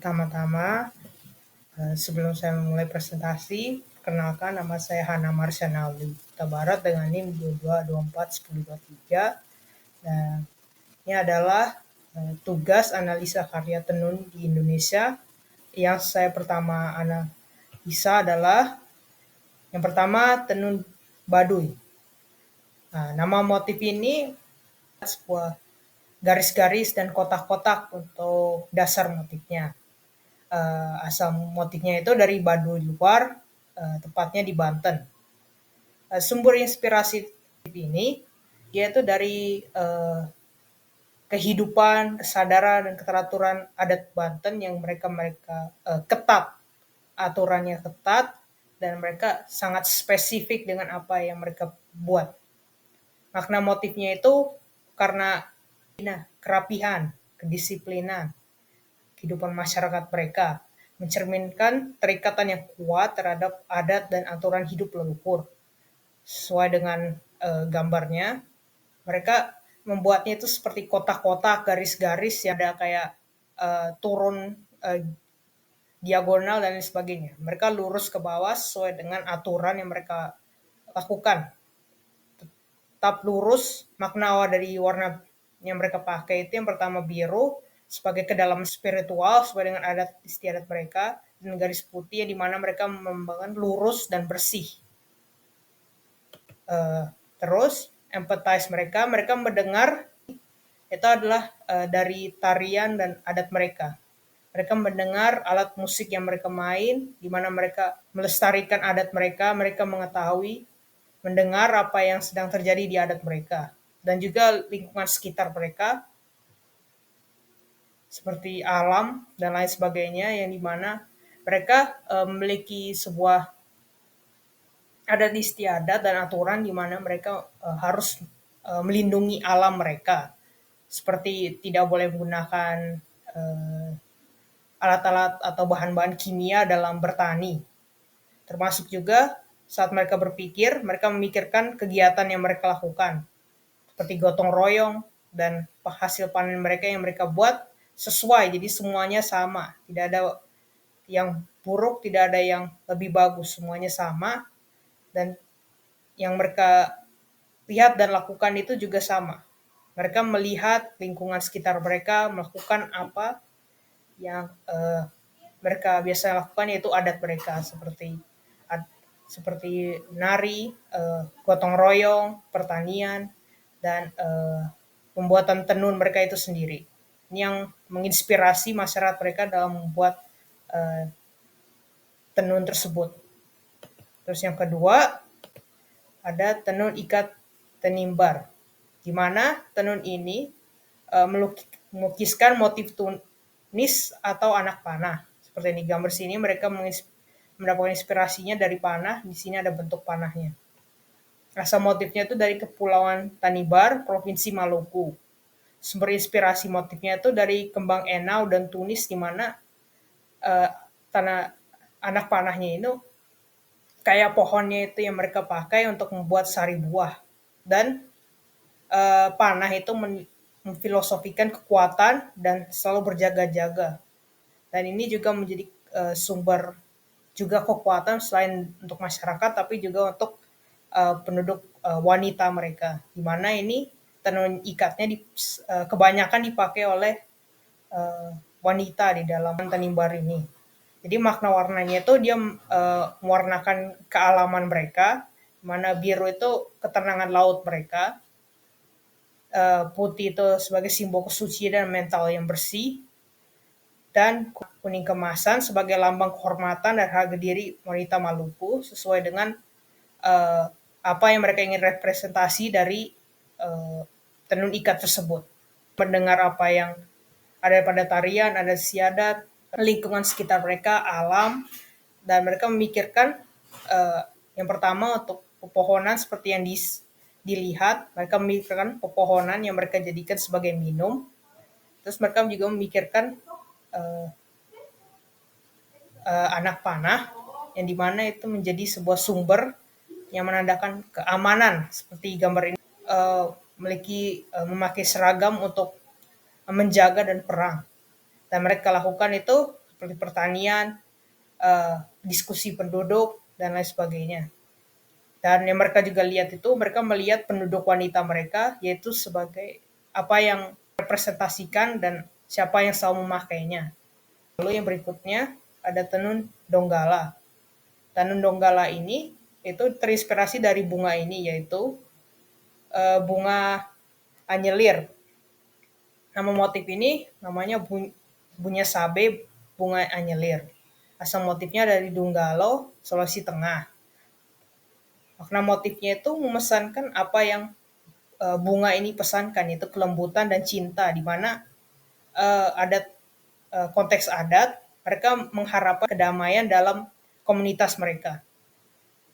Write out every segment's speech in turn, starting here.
Pertama-tama, sebelum saya memulai presentasi, perkenalkan nama saya Hana Marsyanawi Huta Barat dengan NIM 22241023. Dan ini adalah tugas analisa karya tenun di Indonesia. Yang saya pertama analisa adalah yang pertama tenun Baduy. Nah, nama motif ini sebuah garis-garis dan kotak-kotak untuk dasar motifnya. Asal motifnya itu dari Baduy luar, tepatnya di Banten. Sumber inspirasi ini yaitu dari kehidupan, kesadaran dan keteraturan adat Banten yang mereka ketat, aturannya ketat, dan mereka sangat spesifik dengan apa yang mereka buat. Makna motifnya itu karena kerapihan, kedisiplinan, kehidupan masyarakat mereka, mencerminkan terikatan yang kuat terhadap adat dan aturan hidup leluhur. Sesuai dengan gambarnya, mereka membuatnya itu seperti kotak-kotak, garis-garis yang ada kayak turun diagonal dan lain sebagainya. Mereka lurus ke bawah sesuai dengan aturan yang mereka lakukan. Tetap lurus, makna dari warna yang mereka pakai itu yang pertama biru, sebagai kedalaman spiritual sesuai dengan adat istiadat mereka, dan garis putih yang dimana mereka membangun lurus dan bersih. Terus empathize mereka mendengar itu adalah dari tarian dan adat mereka. Mereka mendengar alat musik yang mereka main, di mana mereka melestarikan adat mereka, mereka mengetahui, mendengar apa yang sedang terjadi di adat mereka, dan juga lingkungan sekitar mereka, seperti alam dan lain sebagainya, yang dimana mereka memiliki sebuah adat istiadat dan aturan di mana mereka harus melindungi alam mereka, seperti tidak boleh menggunakan alat-alat atau bahan-bahan kimia dalam bertani. Termasuk juga saat mereka berpikir, mereka memikirkan kegiatan yang mereka lakukan, seperti gotong royong dan hasil panen mereka yang mereka buat sesuai, jadi semuanya sama, tidak ada yang buruk, tidak ada yang lebih bagus, semuanya sama, dan yang mereka lihat dan lakukan itu juga sama. Mereka melihat lingkungan sekitar mereka, melakukan apa yang mereka biasa lakukan, yaitu adat mereka, seperti nari, gotong royong, pertanian, dan pembuatan tenun mereka itu sendiri. Ini yang menginspirasi masyarakat mereka dalam membuat tenun tersebut. Terus yang kedua, ada tenun ikat tenimbar, di mana tenun ini melukiskan motif tunis atau anak panah. Seperti di gambar sini, mereka mendapatkan inspirasinya dari panah. Di sini ada bentuk panahnya. Asal motifnya itu dari Kepulauan Tanimbar, Provinsi Maluku. Sumber inspirasi motifnya itu dari kembang enau dan tunis, di mana tanah anak panahnya itu kayak pohonnya itu yang mereka pakai untuk membuat sari buah. Dan panah itu memfilosofikan kekuatan dan selalu berjaga-jaga. Dan ini juga menjadi sumber juga kekuatan selain untuk masyarakat, tapi juga untuk penduduk wanita mereka, di mana ini tenun ikatnya kebanyakan dipakai oleh wanita di dalam tenimbar ini. Jadi makna warnanya itu dia mewarnakan kealaman mereka, di mana biru itu ketenangan laut mereka, putih itu sebagai simbol kesucian dan mental yang bersih, dan kuning kemasan sebagai lambang kehormatan dan harga diri wanita Maluku, sesuai dengan apa yang mereka ingin representasi dari tenun ikat tersebut. Mendengar apa yang ada pada tarian, ada istiadat, lingkungan sekitar mereka, alam, dan mereka memikirkan yang pertama untuk pepohonan seperti yang dilihat, mereka memikirkan pepohonan yang mereka jadikan sebagai minum. Terus mereka juga memikirkan anak panah, yang dimana itu menjadi sebuah sumber yang menandakan keamanan, seperti gambar ini memakai seragam untuk menjaga dan perang. Dan mereka lakukan itu seperti pertanian, diskusi penduduk, dan lain sebagainya. Dan yang mereka juga lihat itu, mereka melihat penduduk wanita mereka, yaitu sebagai apa yang representasikan dan siapa yang selalu memakainya. Lalu yang berikutnya ada tenun Donggala. Tenun Donggala ini itu terinspirasi dari bunga ini, yaitu bunga anyelir. Nama motif ini namanya bunga sabe bunga anyelir. Asal motifnya dari Donggala, Sulawesi Tengah. Makna motifnya itu memesankan apa yang bunga ini pesankan, yaitu kelembutan dan cinta, di mana konteks adat mereka mengharapkan kedamaian dalam komunitas mereka.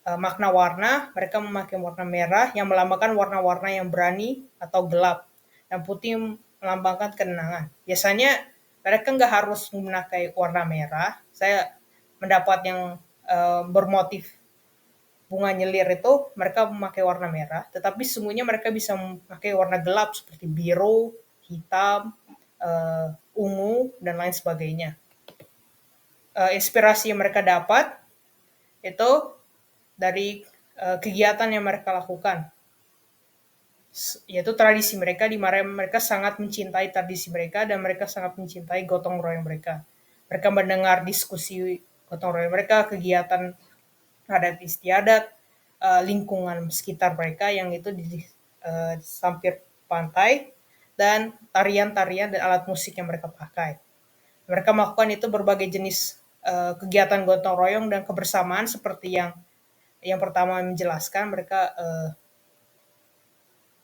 Makna warna, mereka memakai warna merah yang melambangkan warna-warna yang berani atau gelap, dan putih melambangkan kenangan. Biasanya mereka nggak harus memakai warna merah. Saya mendapat yang bermotif bunga nyelir itu mereka memakai warna merah, tetapi sesungguhnya mereka bisa memakai warna gelap seperti biru, hitam, ungu, dan lain sebagainya. Inspirasi yang mereka dapat itu dari kegiatan yang mereka lakukan, yaitu tradisi mereka, di mana mereka sangat mencintai tradisi mereka dan mereka sangat mencintai gotong royong mereka. Mereka mendengar diskusi gotong royong mereka, kegiatan adat istiadat, lingkungan sekitar mereka yang itu di samping pantai, dan tarian-tarian dan alat musik yang mereka pakai. Mereka melakukan itu berbagai jenis kegiatan gotong royong dan kebersamaan, seperti yang pertama menjelaskan, mereka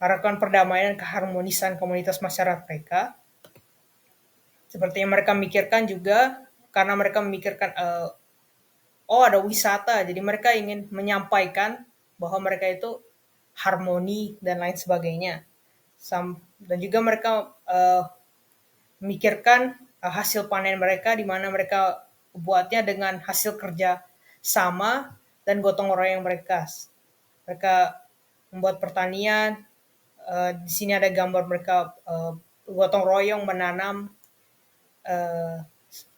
melakukan perdamaian dan keharmonisan komunitas masyarakat mereka. Seperti yang mereka mikirkan juga, karena mereka memikirkan ada wisata, jadi mereka ingin menyampaikan bahwa mereka itu harmoni dan lain sebagainya. Dan juga mereka memikirkan hasil panen mereka, di mana mereka buatnya dengan hasil kerja sama dan gotong royong mereka. Mereka membuat pertanian. Di sini ada gambar mereka gotong royong menanam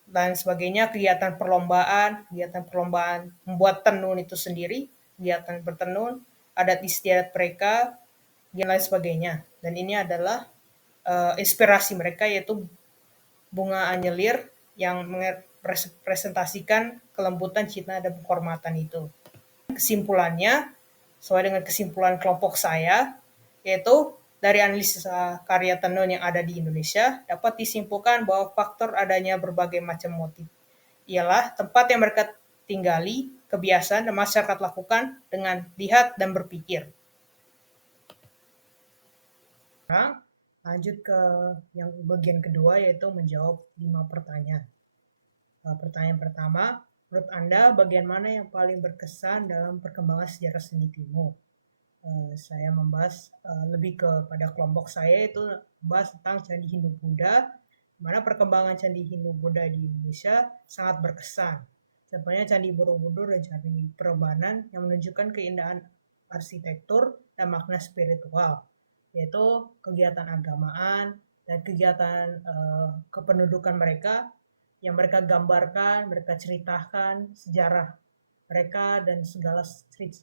dan sebagainya, kegiatan perlombaan membuat tenun itu sendiri, kegiatan bertenun, adat istiadat mereka, dan lain sebagainya. Dan ini adalah inspirasi mereka, yaitu bunga anyelir yang merepresentasikan kelembutan, cinta, dan penghormatan itu. Kesimpulannya, sesuai dengan kesimpulan kelompok saya, yaitu dari analisa karya tenun yang ada di Indonesia, dapat disimpulkan bahwa faktor adanya berbagai macam motif ialah tempat yang mereka tinggali, kebiasaan dan masyarakat lakukan dengan lihat dan berpikir. Nah, lanjut ke yang bagian kedua, yaitu menjawab 5 pertanyaan. Pertanyaan pertama, menurut Anda bagian mana yang paling berkesan dalam perkembangan sejarah seni Timur? Saya membahas lebih kepada kelompok saya, itu membahas tentang Candi Hindu-Buddha, di mana perkembangan Candi Hindu-Buddha di Indonesia sangat berkesan. Contohnya Candi Borobudur dan Candi Prambanan yang menunjukkan keindahan arsitektur dan makna spiritual, yaitu kegiatan agamaan dan kegiatan kependudukan mereka yang mereka gambarkan, mereka ceritakan sejarah mereka dan segala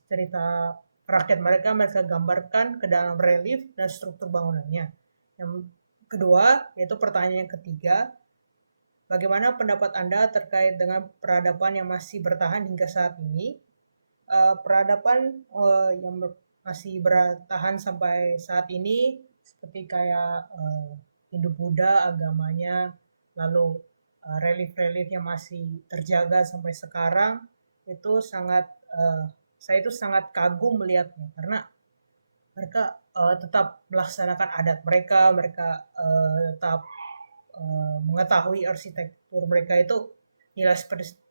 cerita rakyat mereka gambarkan ke dalam relief dan struktur bangunannya. Yang kedua, yaitu pertanyaan yang ketiga, bagaimana pendapat Anda terkait dengan peradaban yang masih bertahan hingga saat ini? Peradaban yang masih bertahan sampai saat ini, seperti kayak Hindu-Buddha agamanya, lalu relief-relief yang masih terjaga sampai sekarang, itu saya itu sangat kagum melihatnya, karena mereka tetap melaksanakan adat mereka, tetap mengetahui arsitektur mereka itu, nilai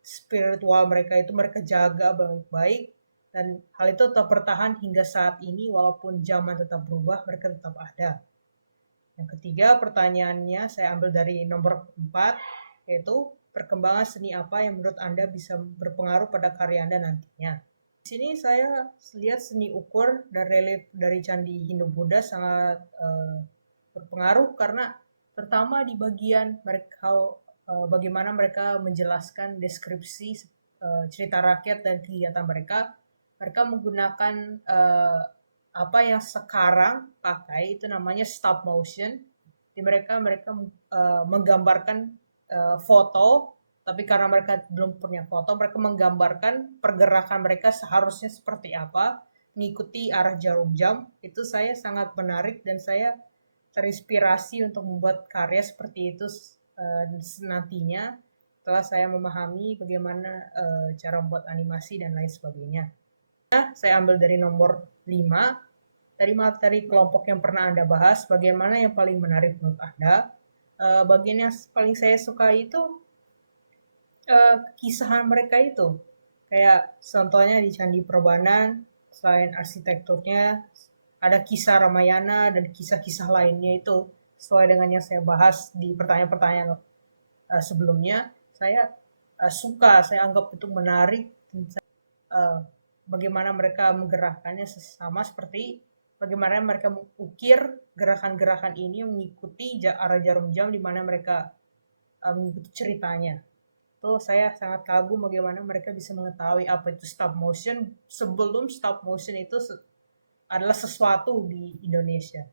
spiritual mereka itu mereka jaga baik-baik, dan hal itu tetap bertahan hingga saat ini, walaupun zaman tetap berubah, mereka tetap ada. Yang ketiga, pertanyaannya saya ambil dari nomor 4, yaitu perkembangan seni apa yang menurut Anda bisa berpengaruh pada karya Anda nantinya. Di sini saya lihat seni ukur dan relief dari Candi Hindu-Buddha sangat berpengaruh, karena terutama di bagian mereka bagaimana mereka menjelaskan deskripsi cerita rakyat dan kegiatan mereka. Mereka menggunakan apa yang sekarang pakai itu namanya stop motion. Di mereka mereka menggambarkan foto, tapi karena mereka belum punya foto, mereka menggambarkan pergerakan mereka seharusnya seperti apa, mengikuti arah jarum jam. Itu saya sangat menarik dan saya terinspirasi untuk membuat karya seperti itu nantinya setelah saya memahami bagaimana cara membuat animasi dan lain sebagainya. Nah, saya ambil dari nomor 5. Dari materi kelompok yang pernah Anda bahas, bagaimana yang paling menarik menurut Anda? Bagian yang paling saya suka itu kisahan mereka itu. Kayak contohnya di Candi Prambanan, selain arsitekturnya, ada kisah Ramayana dan kisah-kisah lainnya itu. Sesuai dengan yang saya bahas di pertanyaan-pertanyaan sebelumnya, saya suka, saya anggap itu menarik. uh, Bagaimana mereka menggerakkannya sama seperti bagaimana mereka mengukir gerakan-gerakan ini mengikuti arah jarum jam di mana mereka mengikuti ceritanya. Tuh saya sangat kagum bagaimana mereka bisa mengetahui apa itu stop motion sebelum stop motion itu adalah sesuatu di Indonesia.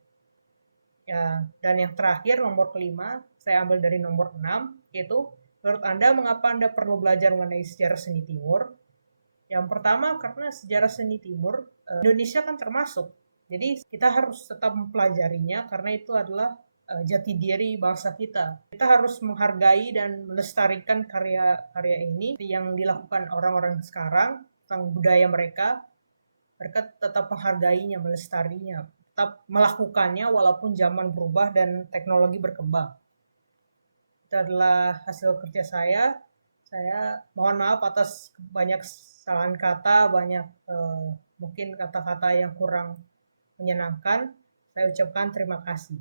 Ya, dan yang terakhir nomor kelima, saya ambil dari nomor 6, yaitu menurut Anda mengapa Anda perlu belajar mengenai sejarah seni timur? Yang pertama karena sejarah seni timur Indonesia kan termasuk. Jadi kita harus tetap mempelajarinya karena itu adalah jati diri bangsa kita. Kita harus menghargai dan melestarikan karya-karya ini yang dilakukan orang-orang sekarang tentang budaya mereka. Mereka tetap menghargainya, melestarinya, tetap melakukannya walaupun zaman berubah dan teknologi berkembang. Itu adalah hasil kerja saya. Saya mohon maaf atas banyak kesalahan kata, banyak mungkin kata-kata yang kurang menyenangkan. Saya ucapkan terima kasih.